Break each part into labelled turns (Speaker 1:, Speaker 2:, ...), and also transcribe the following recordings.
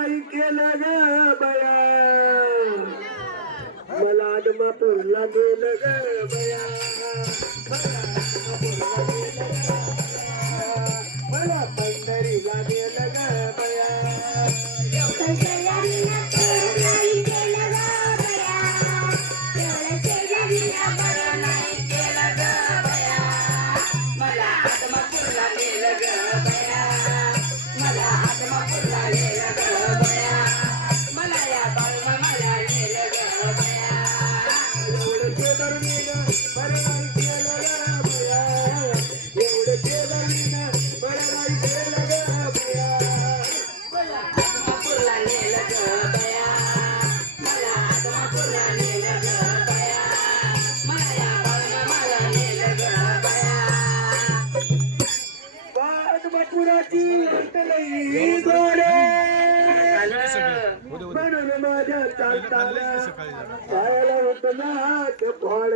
Speaker 1: नाही केलं ग बया. मला आदमा आदमापूरला गेलं ग बया. माझ्या चालताना पायाला होत फळ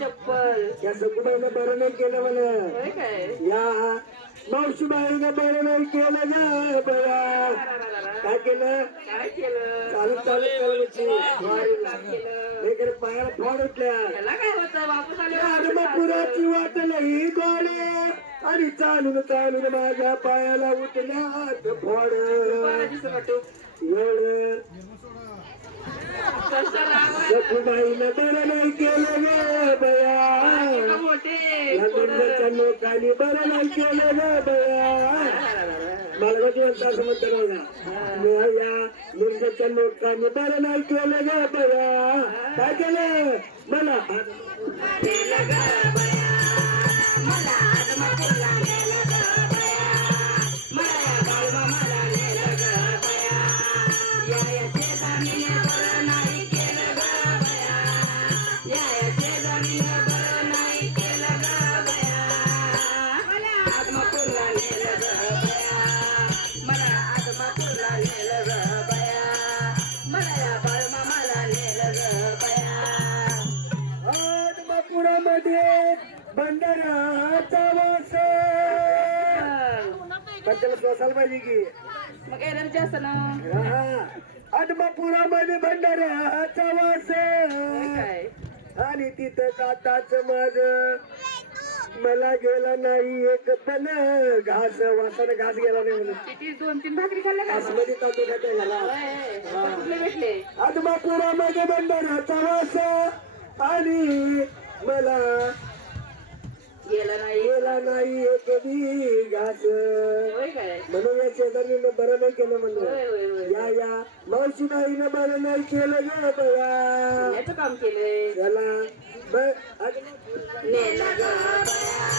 Speaker 2: चप्पल.
Speaker 1: या सगळ्यानं बरं नाही केलं मला या मावशीबाईनं बरं नाही केलं ना बया काय केलं?
Speaker 2: काय केलं?
Speaker 1: चालत चालत चालत वारीला लेकर पायाला फोड उठल्या.
Speaker 2: त्याला काय होतं? वापस आले
Speaker 1: आदमापुराची वाट लई गोडे. आणि चालून चालून माझ्या पायाला उठल्यात फोड. एवढं सखूबाईनं बरं नाही केलं ग बया
Speaker 2: मोठे
Speaker 1: लोकांनी बरं नाही केलं ग बया मालवती म्हणता असं म्हणतो बघा या लोकांनी बरं नाही केलं ग बया काय केलं मला आदमापुरामध्ये भंडाराचा वास. त्याला सोसायला पाहिजे की?
Speaker 2: मग एनर्जी असं ना.
Speaker 1: आदमापुरामध्ये भंडाराचा वास. आणि तिथं काताच माझ मला गेला नाही एक पण घास. वासानं घास गेला नाही म्हणून.
Speaker 2: दोन तीन भाकरी खाल्ल्या का?
Speaker 1: आसमध्ये तांदूळ खाता
Speaker 2: भेटले?
Speaker 1: आदमापुरामध्ये भंडाराचा वास. आणि मला
Speaker 2: गेला नाही.
Speaker 1: गेला नाही एक बी घास.
Speaker 2: होय काय?
Speaker 1: म्हणून या शेजारीनं बरं नाही केलं
Speaker 2: होय
Speaker 1: या या. मावशीबाईनं बरं नाही केलं ग बया
Speaker 2: याचं काम केलंय.
Speaker 1: चला. ब- आज-
Speaker 2: नेला ग बया.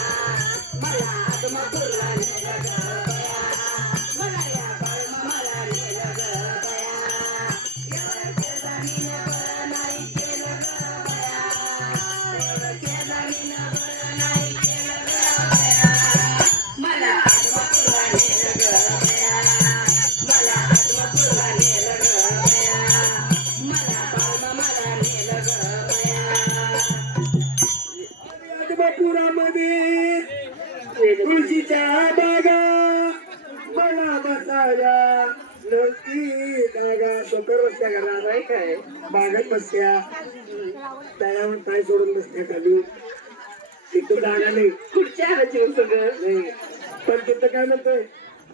Speaker 2: मला
Speaker 1: तुळशीच्या बागा मला बसाया नक्की जागा सोकर बसत्या घरात
Speaker 2: होय काय?
Speaker 1: बागत बसत्या. तयावर पाय सोडून बसत्या खाली. तिथं जागा नाही.
Speaker 2: खुर्च्या आणायची सगळं?
Speaker 1: नाही. पण तिथं काय म्हणतोय?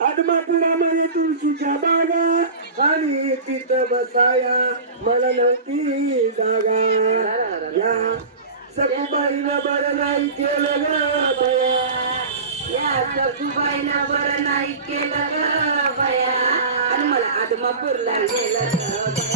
Speaker 1: आदमापुरामध्ये तुळशीच्या बागा आणि तिथं बसाया मला नव्हती जागा. या सखुबाईनं बरं नाही केलं ग बया
Speaker 2: या सखुबाईनं बरं नाही केलं ग बया आणि मला आदमापूरला
Speaker 1: गेलं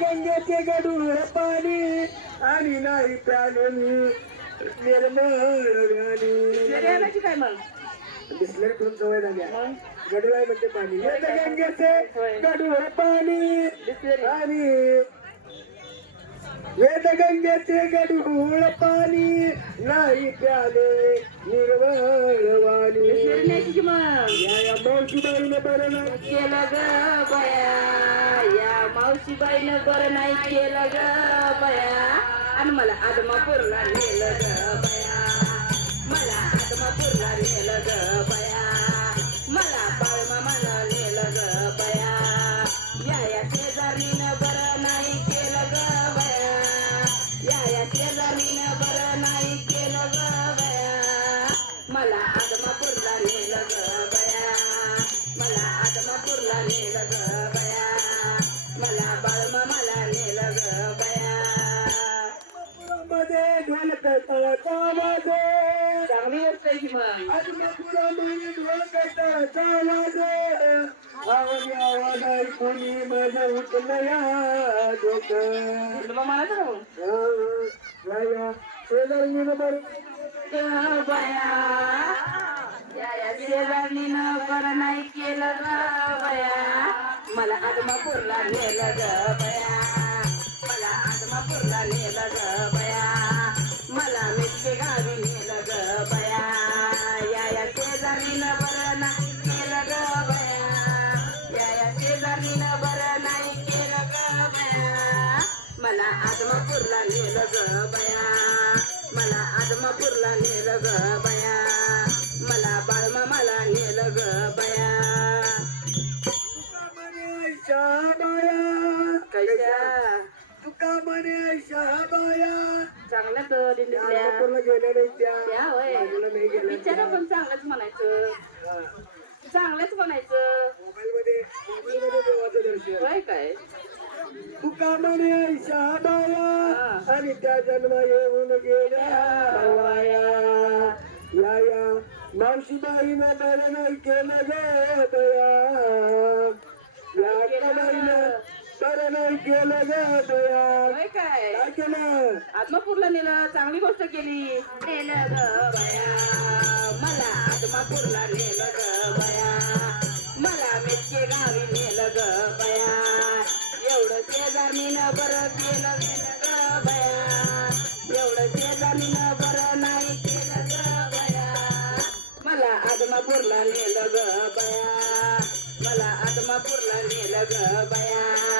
Speaker 1: वेदगंगेचे गडूळ पाणी आणि नाही प्राणी निर्मळ
Speaker 2: काय मग?
Speaker 1: गडूळ पाणी. गंगेचे. गडूळ आणि वेद गंगेचे गडूळ पाणी नाही प्याले निर्मळ वाणी. या मावशीबाईने बरं नाही
Speaker 2: केलं ग बया. या मावशीबाईनं बरं नाही केलं ग बया. आणि मला आदमापूरला नेलं ग बया. तुला म्हणायचं ना मग?
Speaker 1: शेजारीनं बरं
Speaker 2: नाही केलं मला आदमापूरला नेलं ग विचारा पण चांगलंच म्हणायचं. चांगलंच म्हणायचं. काय?
Speaker 1: तुका म्हणे ऐशा बाया आणि त्या जन्म येऊन गेल्या. वाया या या मावशीबाईनं बरं नाही केलं ग बया या कमाईनं बरं नाही केलं
Speaker 2: काय?
Speaker 1: काय केलं?
Speaker 2: आत्मापूरला नेलं चांगली गोष्ट केली. नेलं ग बया. मला आत्मापूरला नेलं ग बया. मला मेटके गावी नेलं ग बया. एवढं शेजारीनं बरं केलं गेलं ग बया. एवढं शेजारीनं बरं नाही केलं ग बया. मला आदमापूरला नेलं ग बया. मला आदमापूरला नेलं ग बया.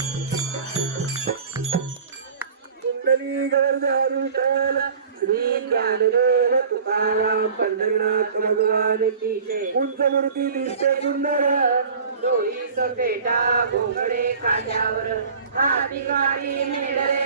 Speaker 1: पंढरीनाथ भगवान की
Speaker 2: जय.
Speaker 1: उंच मूर्ती दिसते सुंदर
Speaker 2: डोई सफेटा घोंगडे कांद्यावर हाती गाडी मेडरे